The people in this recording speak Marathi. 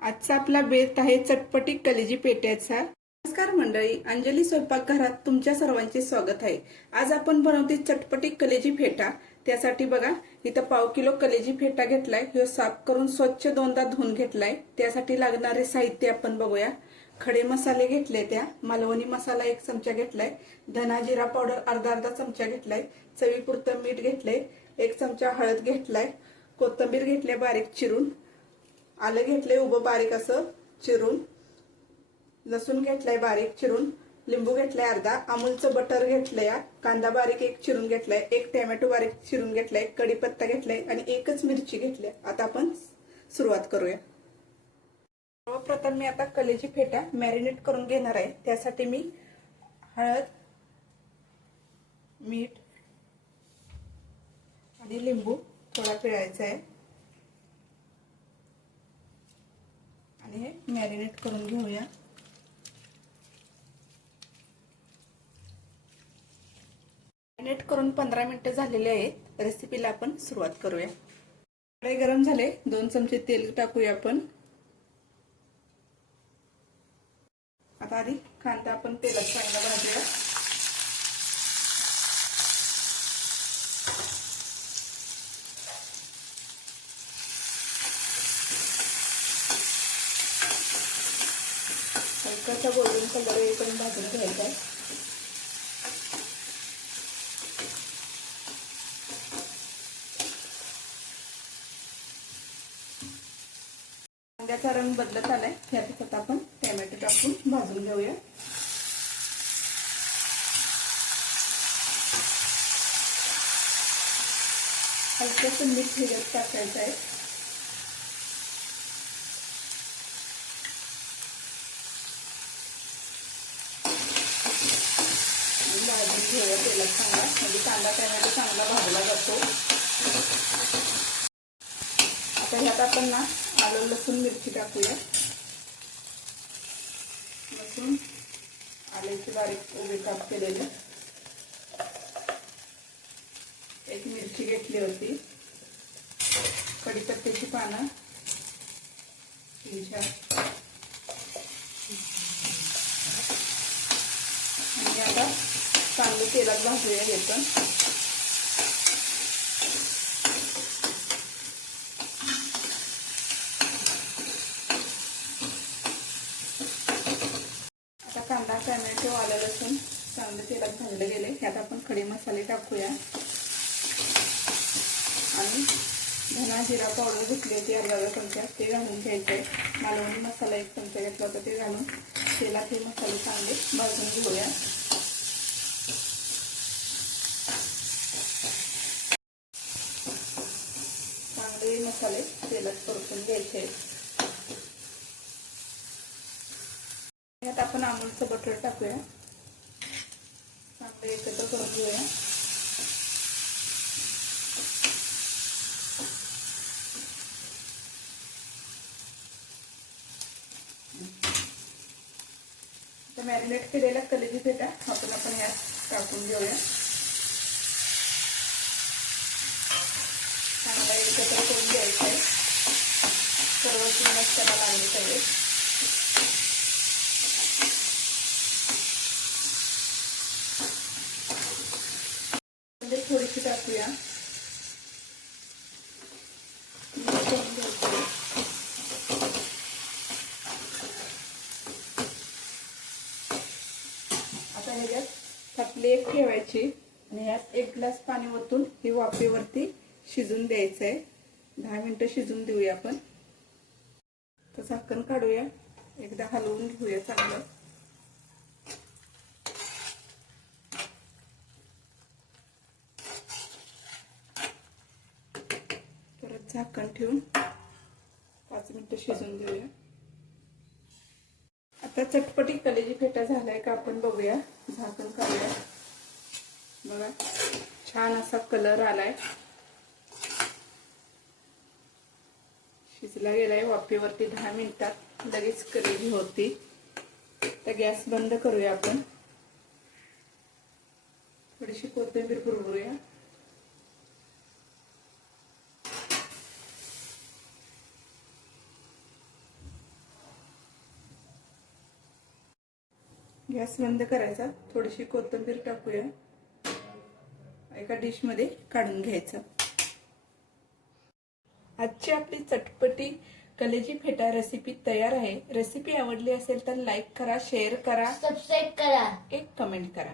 आजचा आपला बेत आहे चटपटी कलेजी पेट्याचा। नमस्कार मंडळी, अंजली स्वयंपाकघरात तुमच्या सर्वांचे स्वागत आहे। आज आपण बनवते चटपटी कलेजी फेटा। त्यासाठी बघा, इथं पाव किलो कलेजी फेटा घेतलाय। ह्यो साफ करून स्वच्छ दोनदा धुवून घेतलाय। त्यासाठी लागणारे साहित्य आपण बघूया। खडे मसाले घेतले, त्या मालवणी मसाला 1 चमचा घेतलाय, धना जिरा पावडर अर्धा चमचा घेतलाय, चवीपुरतं मीठ घेतलंय, 1 चमचा हळद घेतलाय, कोथिंबीर घेतली बारीक चिरून, आलं घेतलंय उभं बारीक असं चिरून, लसूण घेतलाय बारीक चिरून, लिंबू घेतलाय अर्धा, अमूलचं बटर घेतलंय, कांदा बारीक 1 चिरून घेतलाय, 1 टोमॅटो बारीक चिरून घेतलाय, कढीपत्ता घेतलाय आणि 1च मिरची घेतली। आता आपण सुरुवात करूया। सर्वप्रथम मी आता कलेजी फेटा मॅरिनेट करून घेणार आहे। त्यासाठी मी हळद, मीठ आणि लिंबू थोडा पिळायचा आहे आणि हे मॅरिनेट करून घेऊया। मॅरिनेट करून 15 मिनिटं झालेले आहेत। रेसिपीला आपण सुरुवात करूया। कढई गरम झाले, 2 चमचे तेल टाकूया आपण। आता आधी कांदा आपण तेलात चांगला भाजूया। हलकासा गोल्डन कलर येईपर्यंत भाजून घ्यायचा आहे। कांद्याचा रंग बदलत आलाय, यात आता आपण टोमॅटो टाकून भाजून घेऊया। हलकंसं मीठ ह्याच्यात टाकायचं आहे। भाजून घेऊया तेलात चांगला, म्हणजे कांदा टोमॅटो चांगला भाजला जातो। आता ह्यात आपण ना आलं लसूण मिरची टाकूया। लसूण आल्याची बारीक उभी काप केलेली, 1 मिरची घेतली होती, कढीपत्त्याची पानं 3-4 आणि आता चांगलं तेलात भाजूया हे पण। आता कांदा टोमॅटो आलं लसूण चांगलं तेलात भाजले गेले, यात आपण खडे मसाले टाकूया आणि धना जिरा पावडर घेतली होती अर्धा चमचा, ते घालून घ्यायचे। मालवणी मसाला 1 चमचा घेतला होता, ते घालून तेलात हे मसाले चांगले भाजून घेऊया। चांगले मसाले तेलात परतून घ्यायचे। यात आपण अमूलचं बटर टाकूया, चांगले एकत्र करून घेऊया। मॅरिनेट केलेला कलेजी फेटा आपण यात टाकून घेऊया। चांगला एकत्र करून घ्यायचा आहे, सर्व किंमत त्याला लागली पाहिजे। थोडीशी टाकूया, आता ह्याच्यात आपली 1 ठेवायची आणि यात 1 ग्लास पाणी ओतून ही वाफेवरती शिजून द्यायचं आहे। 10 मिनिटं शिजून देऊया आपण। तर झाकण काढूया, एकदा हलवून घेऊया चांगलं। परत झाकण ठेवून 5 मिनिटं शिजून देऊया। आता चटपटी कलेजी फेटा झालाय का आपण बघूया। झाकण काढूया, बघा छान असा कलर आलाय, शिजला गेलाय वाफेवरती। 10 मिनिटात लगेच कलेजी होती। तर गॅस बंद करूया आपण, थोडीशी कोथिंबीर भुरभुरूया। गॅस बंद करायचा, थोडीशी कोथिंबीर टाकूया, एका डिश मध्ये काढून घ्यायचं. आजची आपली चटपटी कलेजी फेटा रेसिपी तयार आहे. रेसिपी आवडली असेल तर लाईक करा, शेअर करा, सबस्क्राईब करा. एक कमेंट करा.